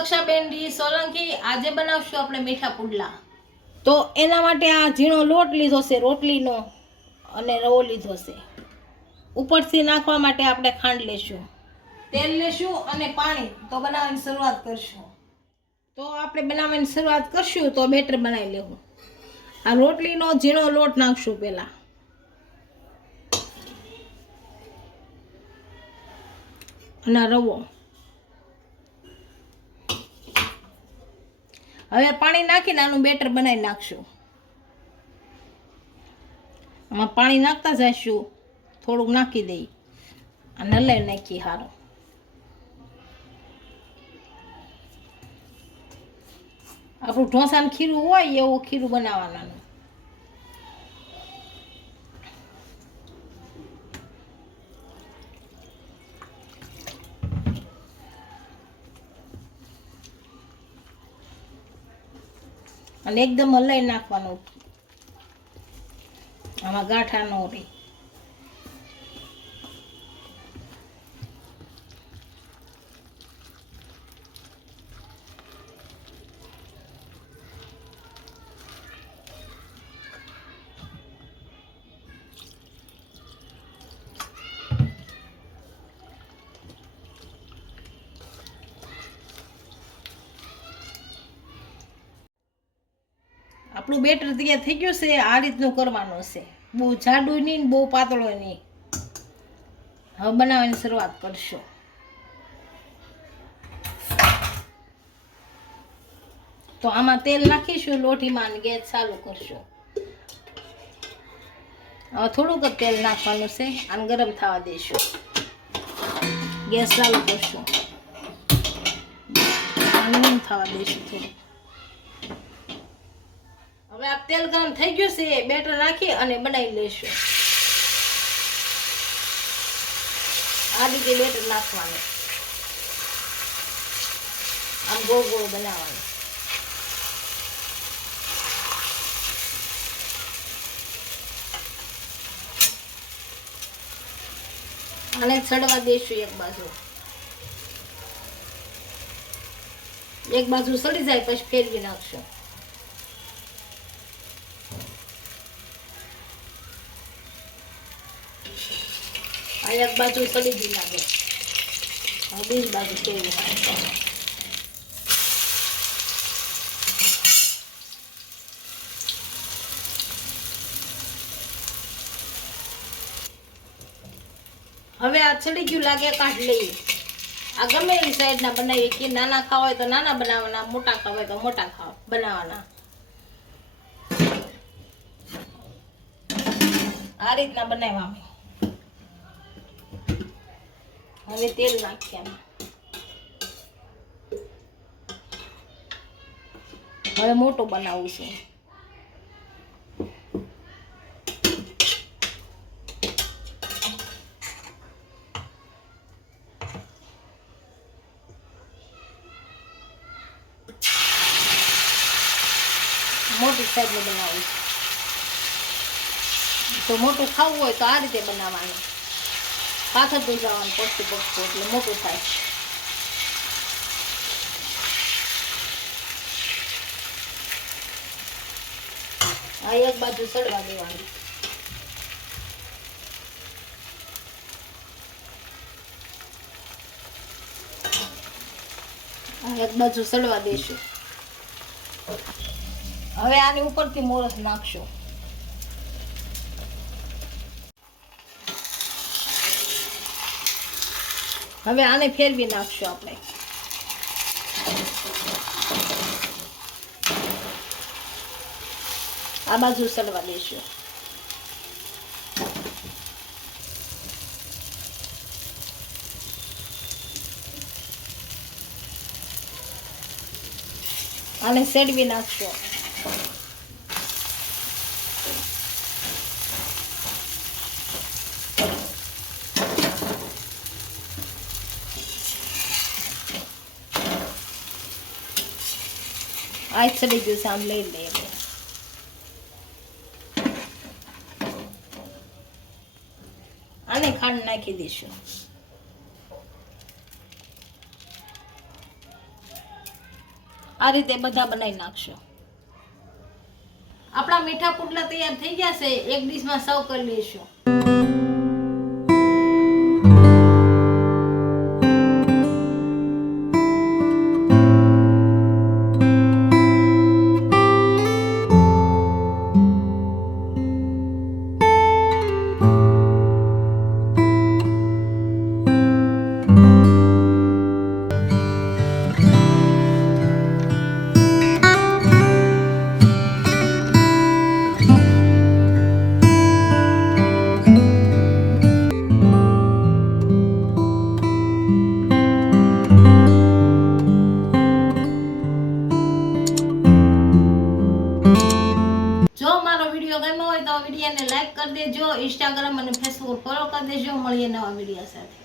દક્ષાબેન D Solanki આજે બનાવશું આપણે મીઠા પુડલા. તો એના માટે આ ઝીણો લોટ લીધો છે રોટલીનો અને રવો લીધો છે. ઉપરથી નાખવા માટે આપણે ખાંડ લેશું. તેલ લેશું અને પાણી. તો બનાવવાની શરૂઆત કરશું. તો આપણે બનાવવાની શરૂઆત કરશું તો બેટર બનાવી લેવું. આ રોટલીનો ઝીણો લોટ નાખશું પહેલાં. અને રવો. હવે પાણી નાખીને આનું બેટર બનાવી નાખશું. આમાં પાણી નાખતા જઈશું થોડુંક નાખી દઈ. અને લઈ નાખીએ સારું આપણું ઢોસાનું ખીરું હોય એવું ખીરું બનાવવાનું. અને એકદમ હલાઈ નાખવાનું. આમાં ગાંઠા ન રહે. આપણું બેટર તૈયાર થઈ ગયું છે, આ રીતનું કરવાનું છે. બહુ જાડું નહીં બહુ પાતળો નહીં. હવે બનાવવાની શરૂઆત કરશો. તો આમાં તેલ નાખીશું લોટીમાં અને ગેસ ચાલુ કરશું. હવે થોડુંક જ તેલ નાખવાનું છે અને ગરમ થવા દઈશું. ગેસ ચાલુ કરશું. ગરમ થવા દઈશું થોડું હવે આ તેલ ગરમ થઈ ગયું છે બેટર નાખી અને બનાવી લઈશું આ રીતે બેટર નાખવાનું. આમ ગોળ ગોળ બનાવવાનું. અને ચડવા દઈશું એક બાજુ. એક બાજુ સડી જાય, પછી ફેરવી નાખશું. આ એક બાજુ સડી ગયું લાગે. હવે બીજી કેવું હવે આ ચડી ગયું લાગે, કાઢ લઈએ. આ ગમે એવી સાઈડના બનાવીએ, કે નાના ખાવા હોય તો નાના બનાવવાના મોટા ખાવા હોય તો મોટા ખાવા બનાવવાના આ રીતના બનાવ્યા હવે તેલ નાખીએ હવે મોટું બનાવું છું. મોટી સાઈઝનું બનાવું છું. તો મોટું ખાવું હોય તો આ રીતે બનાવવાનું. દઈ જવાનું પડતું પડતું એટલે મોટું થાય આ એક બાજુ સડવા દેવાનું એક બાજુ સડવા દઈશું હવે આની ઉપરથી મોરસ નાખશું હવે આને ફેરવી નાખશું આપણે. આ બાજુ સડવા દઈશું આને સેડવી નાખશું આ ચડી ગયું છે આમ લઈ લઈએ. આને ખાંડ નાખી દઈશું આ રીતે બધા બનાવી નાખશો આપણા મીઠા પુડલા તૈયાર થઈ ગયા છે એક ડીશમાં સર્વ કરી લઈશું સબસ્ક્રાઈબ ફોલો કરી દેજો મળીએ નવા વીડિયો સાથે.